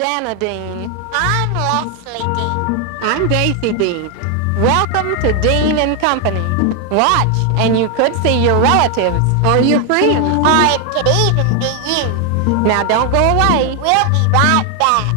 Dana Dean. I'm Leslie Dean. I'm Daisy Dean. Welcome to Dean and Company. Watch, and you could see your relatives or your friends. Or it could even be you. Now don't go away. We'll be right back.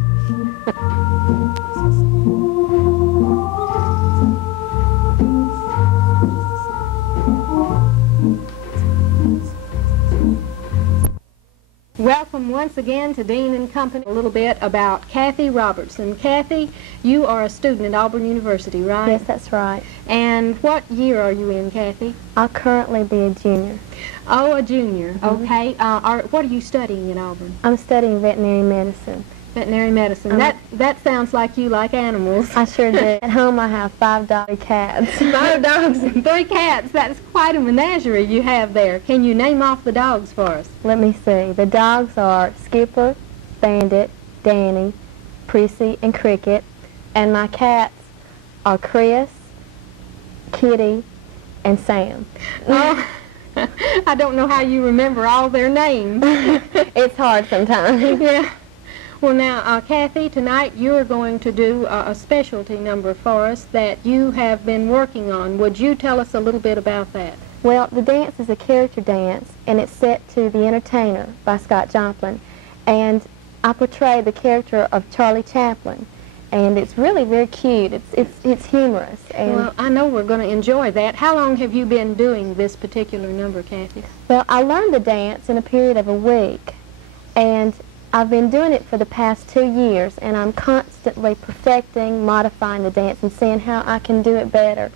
Welcome once again to Dean and Company. A little bit about Kathy Robertson. Kathy, you are a student at Auburn University, right? Yes, that's right. And what year are you in, Kathy? I'll currently be a junior. Oh, a junior. Okay. What are you studying at Auburn? I'm studying veterinary medicine. Veterinary medicine. That sounds like you like animals. I sure do. At home I have 5 dog cats. 5 dogs and 3 cats. That's quite a menagerie you have there. Can you name off the dogs for us? Let me see. The dogs are Skipper, Bandit, Danny, Prissy, and Cricket. And my cats are Chris, Kitty, and Sam. Oh, I don't know how you remember all their names. It's hard sometimes. Yeah. Well, now, Kathy, tonight you're going to do a specialty number for us that you have been working on. Would you tell us a little bit about that? Well, the dance is a character dance, and it's set to The Entertainer by Champlain. And I portray the character of Charlie Champlain, and it's really very cute. It's humorous. And well, I know we're going to enjoy that. How long have you been doing this particular number, Kathy? Well, I learned the dance in a period of a week, and I've been doing it for the past 2 years, and I'm constantly perfecting, modifying the dance, and seeing how I can do it better.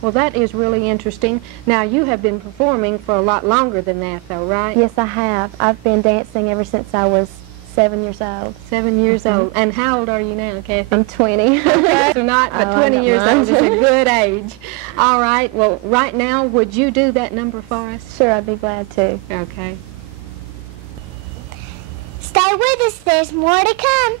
Well, that is really interesting. Now, you have been performing for a lot longer than that, though, right? Yes, I have. I've been dancing ever since I was 7 years old. 7 years old. And how old are you now, Kathy? I'm 20. Okay, so not, but 20 years old is a good age. All right. Well, right now, would you do that number for us? Sure, I'd be glad to. Okay. Stay with us, there's more to come.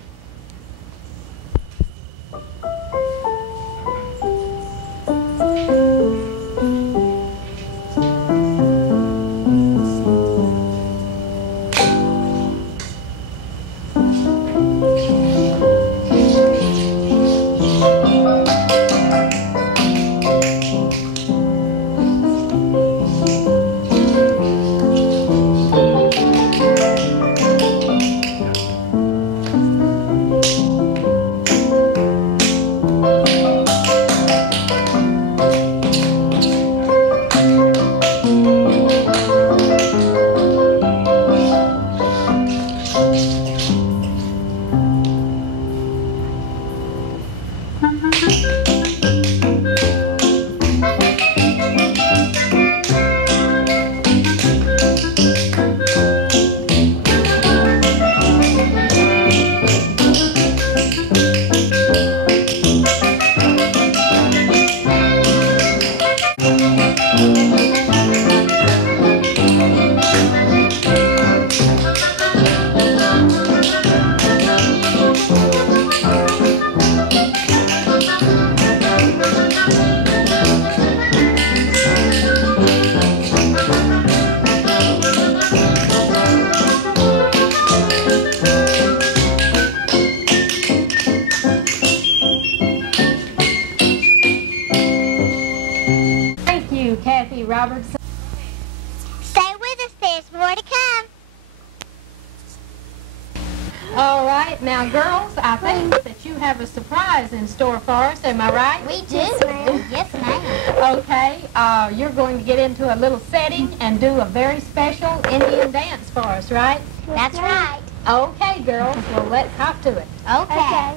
Kathy Robertson. Stay with us, there's more to come. All right, now girls, I think that you have a surprise in store for us, am I right? We do. Yes, ma'am. Okay, you're going to get into a little setting and do a very special Indian dance for us, right? That's right. Okay, girls, well, let's hop to it. Okay.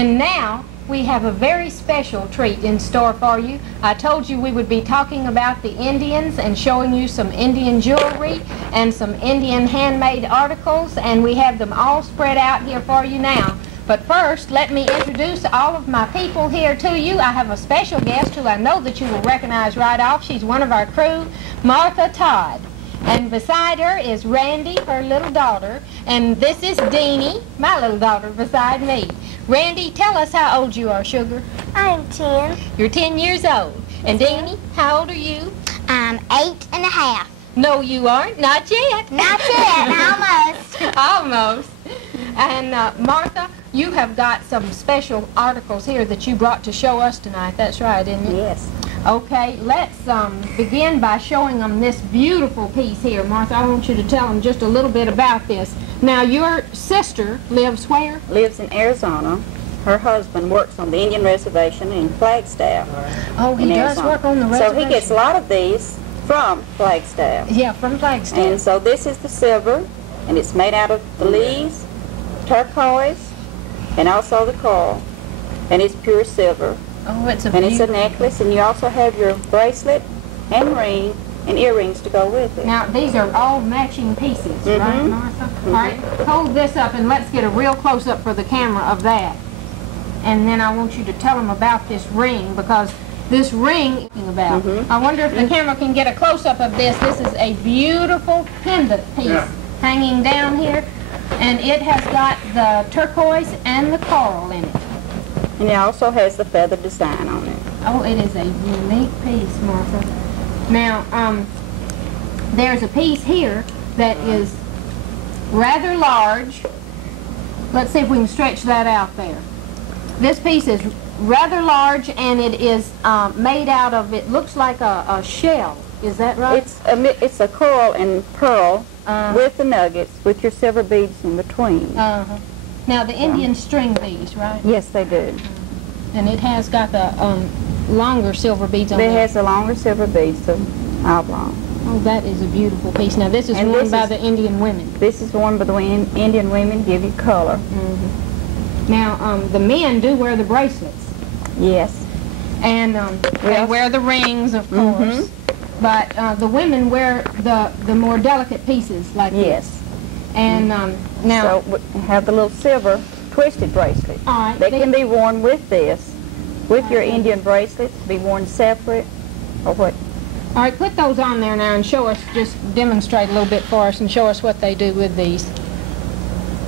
And now we have a very special treat in store for you. I told you we would be talking about the Indians and showing you some Indian jewelry and some Indian handmade articles, and we have them all spread out here for you now. But first, let me introduce all of my people here to you. I have a special guest who I know that you will recognize right off. She's one of our crew, Martha Todd. And beside her is Randy, her little daughter. And this is Deanie, my little daughter, beside me. Randy, tell us how old you are, sugar. I'm 10. You're 10 years old. And Deanie, how old are you? I'm 8.5. No, you aren't. Not yet. Not yet. Almost. Almost. And Martha, you have got some special articles here that you brought to show us tonight. That's right, isn't it? Yes. Okay, let's begin by showing them this beautiful piece here. Martha, I want you to tell them just a little bit about this. Now, your sister lives where? Lives in Arizona. Her husband works on the Indian reservation in Flagstaff. Oh, he does Arizona. work on the reservation. So he gets a lot of these from Flagstaff. Yeah, from Flagstaff. And so this is the silver, and it's made out of the leaves, turquoise, and also the coral. And it's pure silver. Oh, it's a And it's a necklace, and you also have your bracelet and ring and earrings to go with it. Now, these are all matching pieces, right, Martha? All right, hold this up and let's get a real close-up for the camera of that. And then I want you to tell them about this ring, because this ring about. I wonder if the camera can get a close-up of this. This is a beautiful pendant piece hanging down here, and it has got the turquoise and the coral in it. And it also has the feather design on it. Oh, it is a unique piece, Martha. Now, there's a piece here that is rather large. Let's see if we can stretch that out there. This piece is rather large, and it is made out of, it looks like a shell. Is that right? It's a coral and pearl with the nuggets, with your silver beads in between. Now, the Indians string these, right? Yes, they do. And it has got the longer silver beads on it. It has the longer silver beads, the oblong. Oh, that is a beautiful piece. Now, this is worn by the Indian women. This is worn by the Indian women, give you color. Now, the men do wear the bracelets. Yes. And they wear the rings, of course. But the women wear the more delicate pieces like this. And now... So we have the little silver twisted bracelet. All right. They can be worn with this, with your Indian bracelets, be worn separate, or what? All right, put those on there now and show us, just demonstrate a little bit for us and show us what they do with these.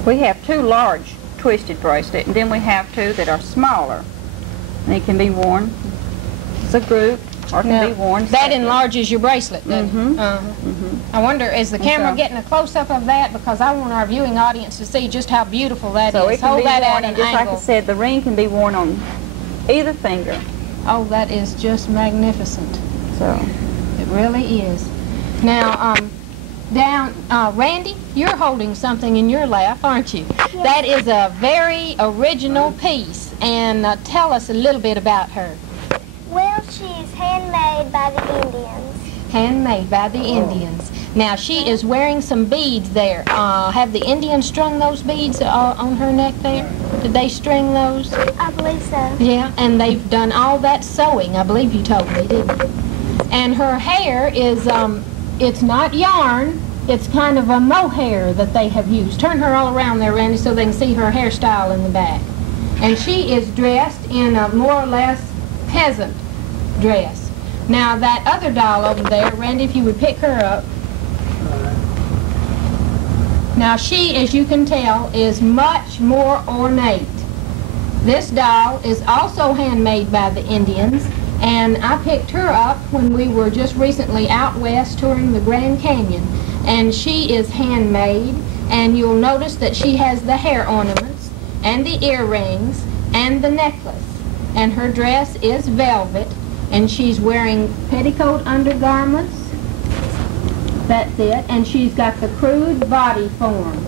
We have two large twisted bracelets, and then we have two that are smaller. They can be worn as a group, or can be worn that separate. enlarges your bracelet, doesn't it? I wonder, is the camera getting a close-up of that? Because I want our viewing audience to see just how beautiful that So is. it can Hold be that worn, at and an just angle. like I said, the ring can be worn on either finger. Oh, that is just magnificent. So It really is. Now, Randy, you're holding something in your lap, aren't you? Yes. That is a very original piece, and tell us a little bit about her. Well, she's handmade by the Indians. Handmade by the Indians. Now, she is wearing some beads there. Have the Indians strung those beads on her neck there? Did they string those? I believe so. Yeah, and they've done all that sewing, I believe you told me, didn't you? And her hair is, it's not yarn, it's kind of a mohair that they have used. Turn her all around there, Randy, so they can see her hairstyle in the back. And she is dressed in a more or less peasant dress. Now, that other doll over there, Randy, if you would pick her up. Now, she, as you can tell, is much more ornate. This doll is also handmade by the Indians, and I picked her up when we were just recently out west touring the Grand Canyon. And she is handmade, and you'll notice that she has the hair ornaments, and the earrings, and the necklace. And her dress is velvet, and she's wearing petticoat undergarments. That's it. And she's got the crude body form.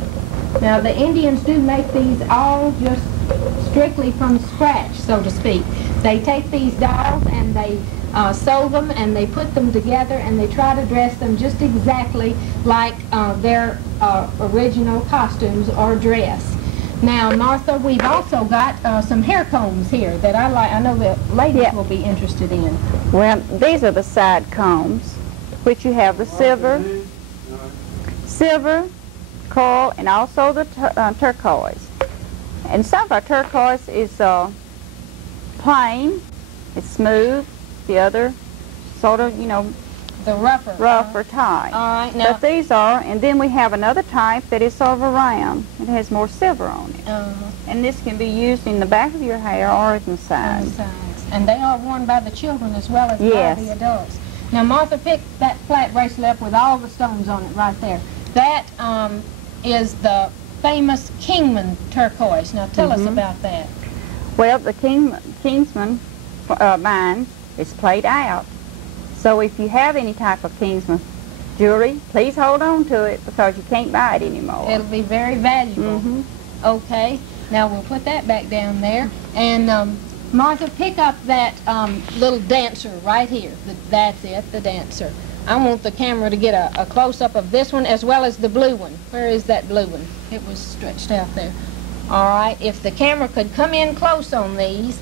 Now, the Indians do make these all just strictly from scratch, so to speak. They take these dolls and they sew them and they put them together and they try to dress them just exactly like their original costumes or dress. Now, Martha, we've also got some hair combs here that I like. I know the ladies Yeah. will be interested in. Well, these are the side combs, which you have the silver, coral, and also the turquoise. And some of our turquoise is plain, it's smooth. The other sort of, you know, The rougher. rough or tight. All right, now. But these are, and then we have another type that is sort of a round. It has more silver on it. And this can be used in the back of your hair or in the sides. And they are worn by the children as well as Yes. by the adults. Now, Martha picked that flat bracelet up with all the stones on it right there. That is the famous Kingman turquoise. Now, tell us about that. Well, the Kingsman mine is played out. So if you have any type of Kingsman jewelry, please hold on to it because you can't buy it anymore. It'll be very valuable. Okay, now we'll put that back down there. And Martha, pick up that little dancer right here. That's it, the dancer. I want the camera to get a close-up of this one as well as the blue one. Where is that blue one? It was stretched out there. All right, if the camera could come in close on these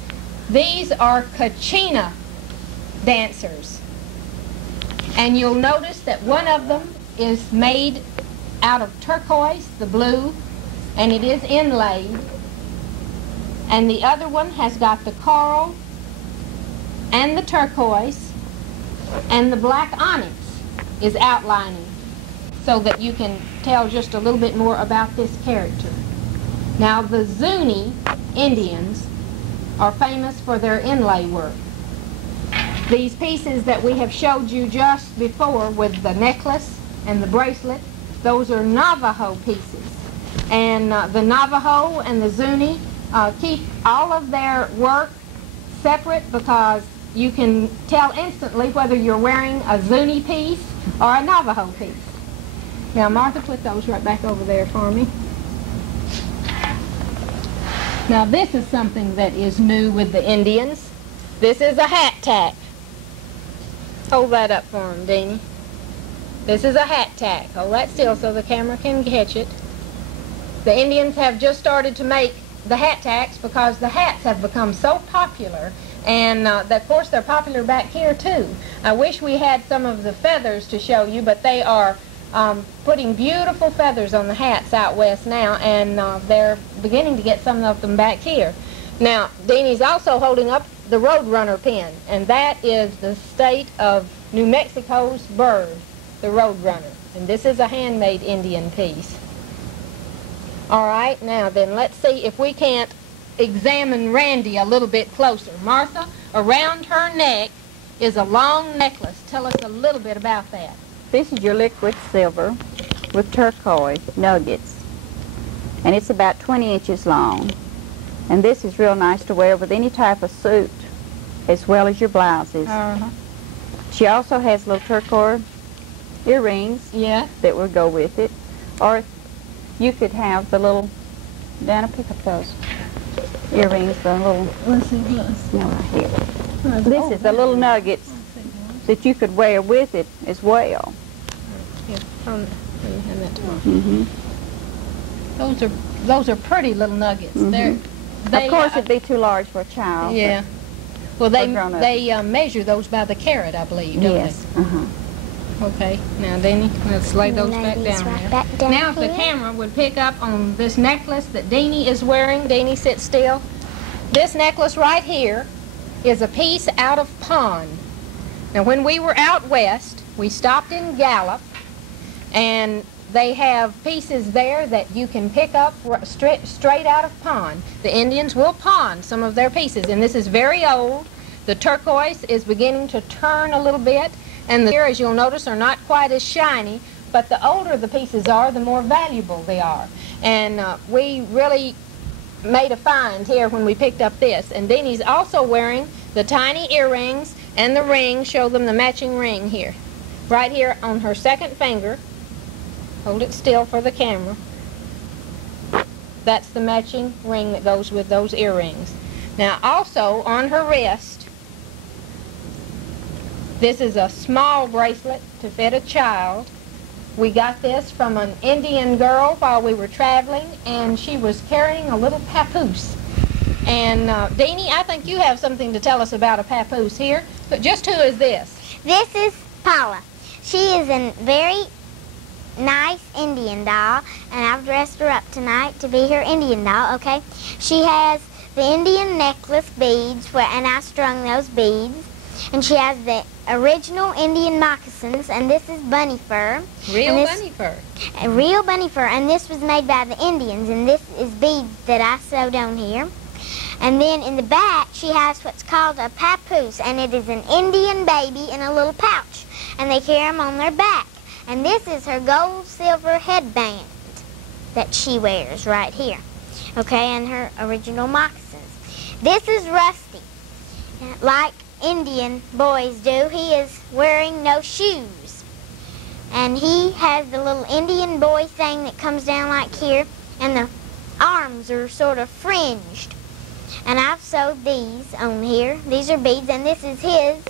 are Kachina dancers. And you'll notice that one of them is made out of turquoise, the blue, and it is inlaid. And the other one has got the coral and the turquoise, and the black onyx is outlining so that you can tell just a little bit more about this character. Now, the Zuni Indians are famous for their inlay work. These pieces that we have showed you just before with the necklace and the bracelet, those are Navajo pieces. And the Navajo and the Zuni keep all of their work separate because you can tell instantly whether you're wearing a Zuni piece or a Navajo piece. Now, Martha, put those right back over there for me. Now, this is something that is new with the Indians. This is a hat tack. Hold that up for him, Deanie. This is a hat tack. Hold that still so the camera can catch it. The Indians have just started to make the hat tacks because the hats have become so popular, and of course they're popular back here too. I wish we had some of the feathers to show you, but they are putting beautiful feathers on the hats out west now, and they're beginning to get some of them back here. Now, Deanie's also holding up the Roadrunner pin, and that is the state of New Mexico's bird, the Roadrunner. And this is a handmade Indian piece. All right, now then, let's see if we can't examine Randy a little bit closer. Martha, around her neck is a long necklace. Tell us a little bit about that. This is your liquid silver with turquoise nuggets. And it's about 20 inches long. And this is real nice to wear with any type of suit as well as your blouses. She also has little turquoise earrings that would go with it. Or you could have the little, Dana, pick up those earrings, the little, no, right here. This is the little nuggets that you could wear with it as well. Here, let me hand that to Martha. Those are pretty little nuggets. Of course, it'd be too large for a child. Yeah. Well, they measure those by the carat, I believe, don't Yes. they? Okay. Now, Deanie, let's lay those back down there. Now, if the camera would pick up on this necklace that Deanie is wearing. Deanie, sit still. This necklace right here is a piece out of pond. Now, when we were out west, we stopped in Gallup, and they have pieces there that you can pick up straight out of pond. The Indians will pond some of their pieces, and this is very old. The turquoise is beginning to turn a little bit, and the here, as you'll notice, are not quite as shiny, but the older the pieces are, the more valuable they are. And we really made a find here when we picked up this. And Deanie's also wearing the tiny earrings and the ring. Show them the matching ring here. Right here on her second finger. Hold it still for the camera. That's the matching ring that goes with those earrings. Now, also on her wrist, this is a small bracelet to fit a child. We got this from an Indian girl while we were traveling, and she was carrying a little papoose. And Deanie, I think you have something to tell us about a papoose here. But just who is this? This is Paula. She is a very nice Indian doll, and I've dressed her up tonight to be her Indian doll, okay? She has the Indian necklace beads, and I strung those beads. And she has the original Indian moccasins, and this is bunny fur. Real bunny fur. Real bunny fur, and this was made by the Indians, and this is beads that I sewed on here. And then in the back, she has what's called a papoose, and it is an Indian baby in a little pouch, and they carry them on their back. And this is her gold-silver headband that she wears right here, okay, and her original moccasins. This is Rusty. Like Indian boys do, he is wearing no shoes. And he has the little Indian boy thing that comes down like here, and the arms are sort of fringed. And I've sewed these on here. These are beads, and this is his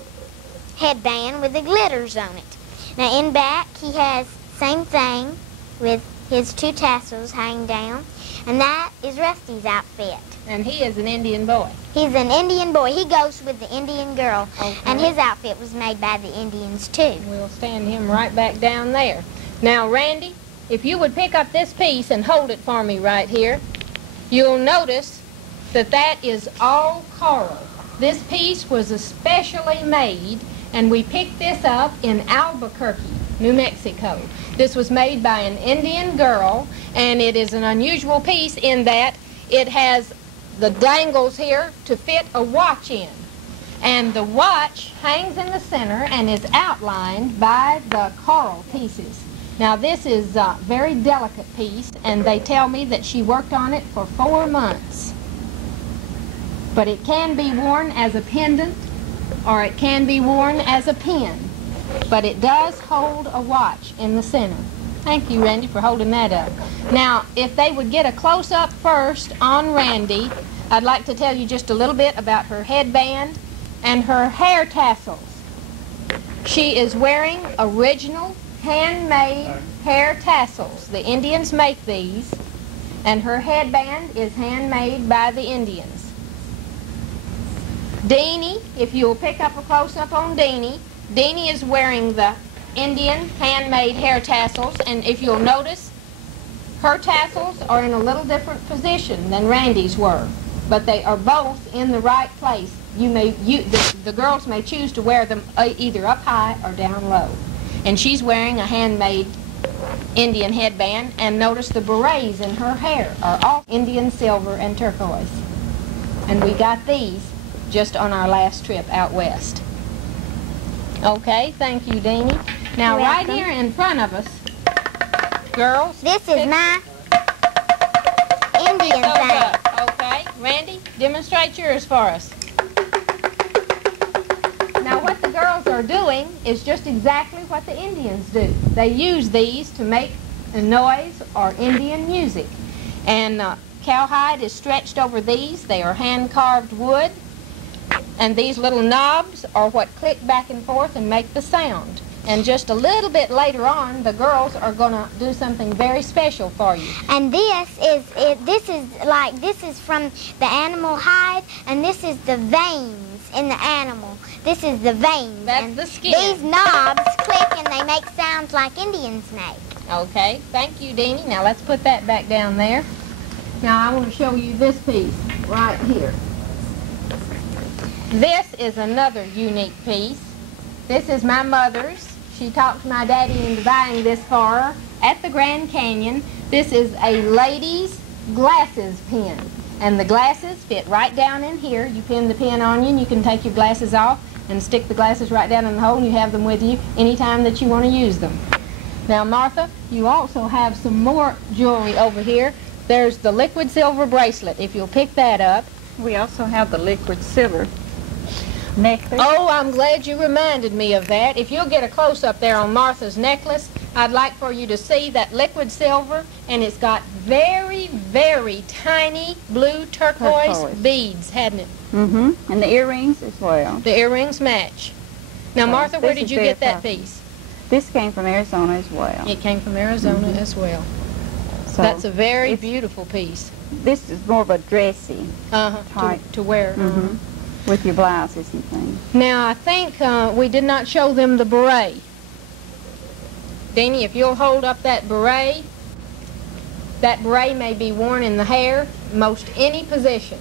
headband with the glitters on it. Now in back, he has same thing with his two tassels hanging down, and that is Rusty's outfit. And he is an Indian boy. He's an Indian boy. He goes with the Indian girl, okay. And his outfit was made by the Indians too. We'll stand him right back down there. Now, Randy, if you would pick up this piece and hold it for me right here, you'll notice that that is all coral. This piece was especially made, and we picked this up in Albuquerque, New Mexico. This was made by an Indian girl, and it is an unusual piece in that it has the dangles here to fit a watch in. And the watch hangs in the center and is outlined by the coral pieces. Now this is a very delicate piece, and they tell me that she worked on it for 4 months. But it can be worn as a pendant, or it can be worn as a pin. But it does hold a watch in the center. Thank you, Randy, for holding that up. Now, if they would get a close-up first on Randy, I'd like to tell you just a little bit about her headband and her hair tassels. She is wearing original handmade hair tassels. The Indians make these, and her headband is handmade by the Indians. Deanie, if you'll pick up a close-up on Deanie, Deanie is wearing the Indian handmade hair tassels, and if you'll notice, her tassels are in a little different position than Randy's were, but they are both in the right place. The girls may choose to wear them either up high or down low. And she's wearing a handmade Indian headband, and notice the berets in her hair are all Indian silver and turquoise. And we got these just on our last trip out west. Okay, thank you, Deanie. Now, right here in front of us, girls. This is my Indian thing. Okay, Randy, demonstrate yours for us. Now, what the girls are doing is just exactly what the Indians do. They use these to make a noise or Indian music. And cowhide is stretched over these. They are hand-carved wood. And these little knobs are what click back and forth and make the sound. And just a little bit later on, the girls are going to do something very special for you. And this is from the animal hide, and this is the veins in the animal. This is the veins. That's and the skin. These knobs click and they make sounds like Indians make. Okay, thank you, Deanie. Now let's put that back down there. Now I want to show you this piece right here. This is another unique piece. This is my mother's. She talked my daddy into buying this for her at the Grand Canyon. This is a lady's glasses pin. And the glasses fit right down in here. You pin the pin on you, and you can take your glasses off and stick the glasses right down in the hole, and you have them with you anytime that you want to use them. Now, Martha, you also have some more jewelry over here. There's the liquid silver bracelet, if you'll pick that up. We also have the liquid silver necklace. Oh, I'm glad you reminded me of that. If you'll get a close-up there on Martha's necklace, I'd like for you to see that liquid silver, and it's got very, very tiny blue turquoise beads, hadn't it? Mm-hmm. And the earrings as well. The earrings match. Now, Martha, where did you get that piece? This came from Arizona as well. It came from Arizona as well. So That's a very beautiful piece. this is more of a dressy type. To wear. With your blouses and things. Now, I think we did not show them the beret. Deanie, if you'll hold up that beret may be worn in the hair, most any position.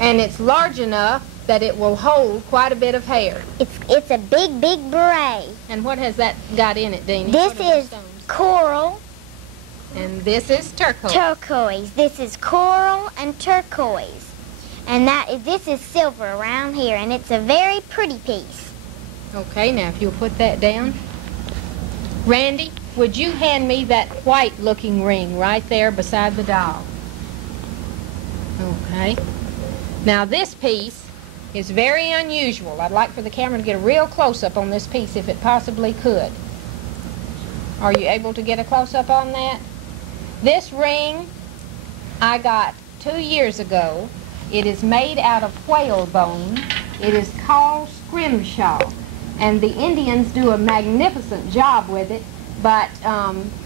And it's large enough that it will hold quite a bit of hair. It's a big, big beret. And what has that got in it, Deanie? This What are those is stones? coral, And this is turquoise. turquoise. This is coral and turquoise. And this is silver around here, and it's a very pretty piece. Okay, now if you'll put that down. Randy, would you hand me that white-looking ring right there beside the doll? Okay. Now this piece is very unusual. I'd like for the camera to get a real close-up on this piece if it possibly could. Are you able to get a close-up on that? This ring I got 2 years ago. It is made out of whale bone. It is called scrimshaw. And the Indians do a magnificent job with it, but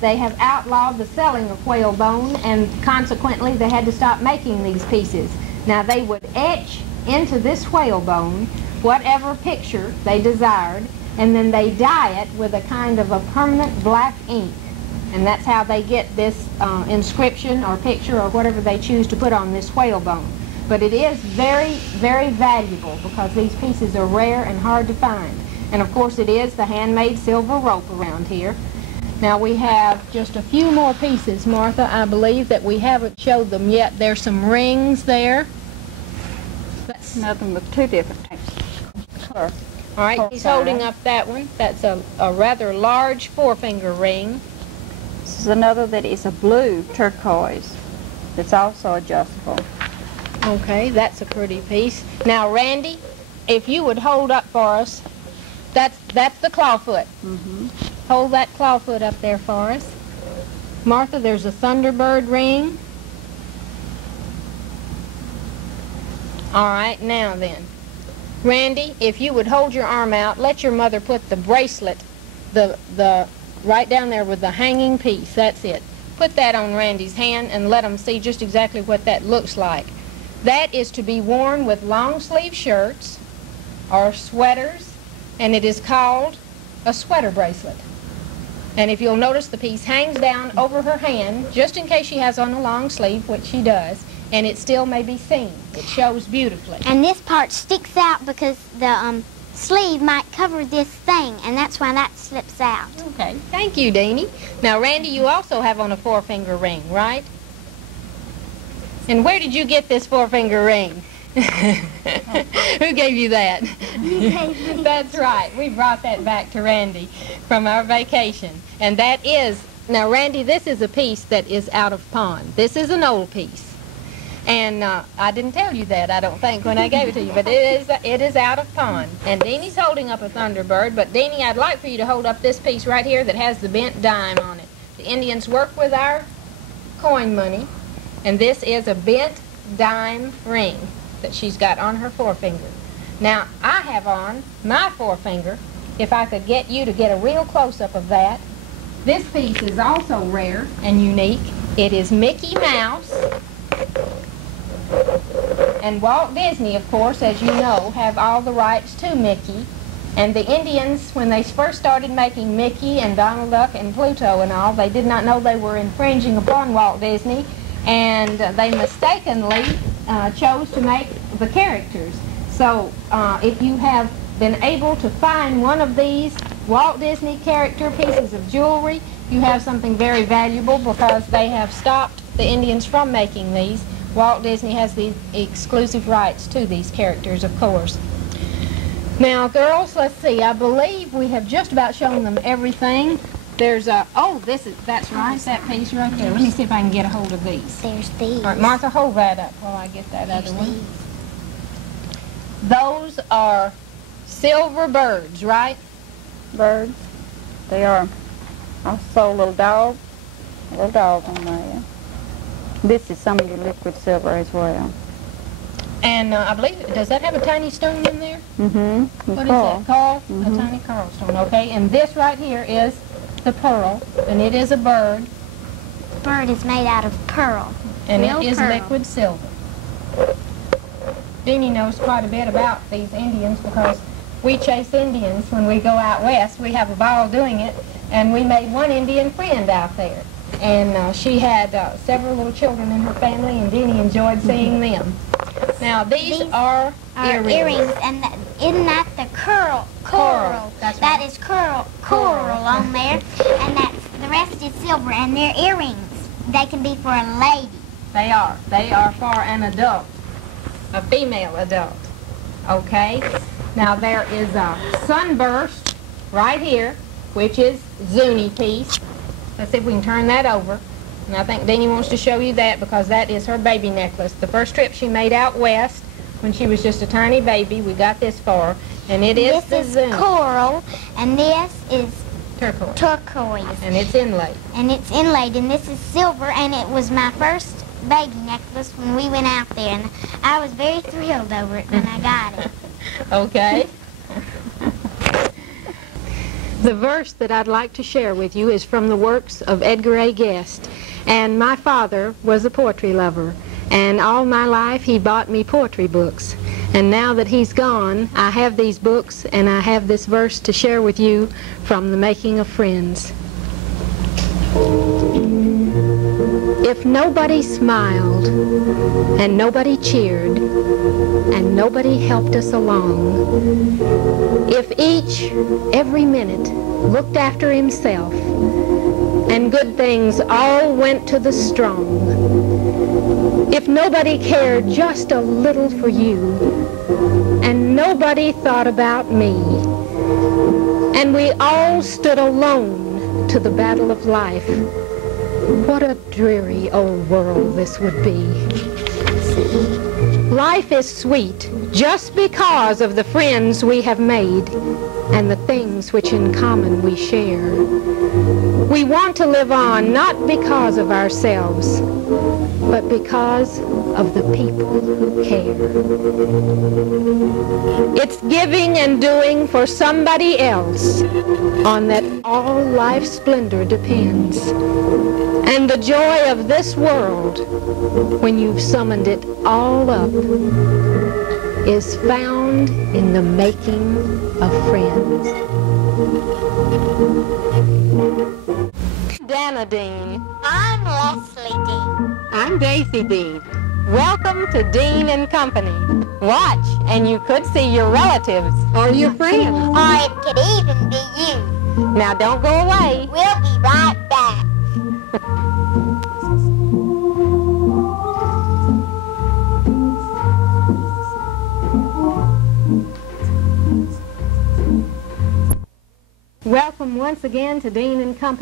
they have outlawed the selling of whale bone, and consequently they had to stop making these pieces. Now they would etch into this whale bone whatever picture they desired, and then they dye it with a kind of a permanent black ink. And that's how they get this inscription or picture or whatever they choose to put on this whale bone. But it is very, very valuable because these pieces are rare and hard to find. And of course it is the handmade silver rope around here. Now we have just a few more pieces, Martha, I believe, that we haven't showed them yet. There's some rings there. That's Nothing with two different types of color. all right, he's holding up that one. That's a rather large four-finger ring. This is another that is a blue turquoise that's also adjustable. Okay, that's a pretty piece. Now, Randy, if you would hold up for us, that's the clawfoot. Hold that clawfoot up there for us. Martha, there's a Thunderbird ring. All right, now then. Randy, if you would hold your arm out, let your mother put the bracelet, the right down there with the hanging piece. That's it. Put that on Randy's hand and let him see just exactly what that looks like. That is to be worn with long-sleeve shirts or sweaters, and it is called a sweater bracelet. And if you'll notice, the piece hangs down over her hand, just in case she has on a long sleeve, which she does, and it still may be seen. It shows beautifully. And this part sticks out because the sleeve might cover this thing, and that's why that slips out. Okay, thank you, Deanie. Now, Randy, you also have on a four-finger ring, right? And where did you get this four-finger ring? Who gave you that? You gave me. That's right. We brought that back to Randy from our vacation. And that is, now Randy, this is a piece that is out of pawn. This is an old piece. And I didn't tell you that, I don't think, when I gave it to you, but it is out of pawn. And Deanie's holding up a Thunderbird, but Deanie, I'd like for you to hold up this piece right here that has the bent dime on it. The Indians work with our coin money, and this is a bent dime ring that she's got on her forefinger. Now, I have on my forefinger, if I could get you to get a real close-up of that. This piece is also rare and unique. It is Mickey Mouse. And Walt Disney, of course, as you know, have all the rights to Mickey. And the Indians, when they first started making Mickey and Donald Duck and Pluto and all, they did not know they were infringing upon Walt Disney, and they mistakenly chose to make the characters. So if you have been able to find one of these Walt Disney character pieces of jewelry, you have something very valuable because they have stopped the Indians from making these. Walt Disney has the exclusive rights to these characters, of course. Now, girls, let's see. I believe we have just about shown them everything. There's a, oh, that's right, that piece right there. Let me see if I can get a hold of these. There's these. All right, Martha, hold that up while I get that other one. Those are silver birds, right? Birds. They are also a little dog on there. This is some of your liquid silver as well. And I believe, does that have a tiny stone in there? Mm-hmm. What is that? Coral? A tiny coral stone, okay. And this right here is the pearl, and it is a bird. The bird is made out of pearl. And Real it is pearl. liquid silver. Deanie knows quite a bit about these Indians because we chase Indians when we go out west. We have a ball doing it, and we made one Indian friend out there. And she had several little children in her family, and Deanie enjoyed seeing them. Now, these are earrings. And isn't that the coral? That's That right. is coral on there. And the rest is silver, and they're earrings. They can be for a lady. They are. They are for an adult, a female adult. Okay? Now, there is a sunburst right here, which is Zuni piece. Let's see if we can turn that over. And I think Deanie wants to show you that because that is her baby necklace. The first trip she made out west when she was just a tiny baby, we got this for her. And it is the This is Zuni. coral, and this is Turquoise. turquoise. And it's inlaid. And it's inlaid, and this is silver, and it was my first baby necklace when we went out there, and I was very thrilled over it when I got it. Okay? The verse that I'd like to share with you is from the works of Edgar A. Guest. And my father was a poetry lover, and all my life he bought me poetry books. And now that he's gone, I have these books, and I have this verse to share with you from The Making of Friends. If nobody smiled, and nobody cheered, and nobody helped us along, if each, every minute, looked after himself, and good things all went to the strong, if nobody cared just a little for you, and nobody thought about me, and we all stood alone to the battle of life, what a dreary old world this would be. Life is sweet just because of the friends we have made and the things which in common we share. We want to live on not because of ourselves, but because of the people who care. It's giving and doing for somebody else on that all life's splendor depends. And the joy of this world, when you've summoned it all up, is found in the making of friends. Dana Dean. I'm Leslie Dean. I'm Daisy Dean. Welcome to Dean and Company. Watch, and you could see your relatives or your friends. Or it could even be you. Now don't go away. We'll be right back. Welcome once again to Dean and Company.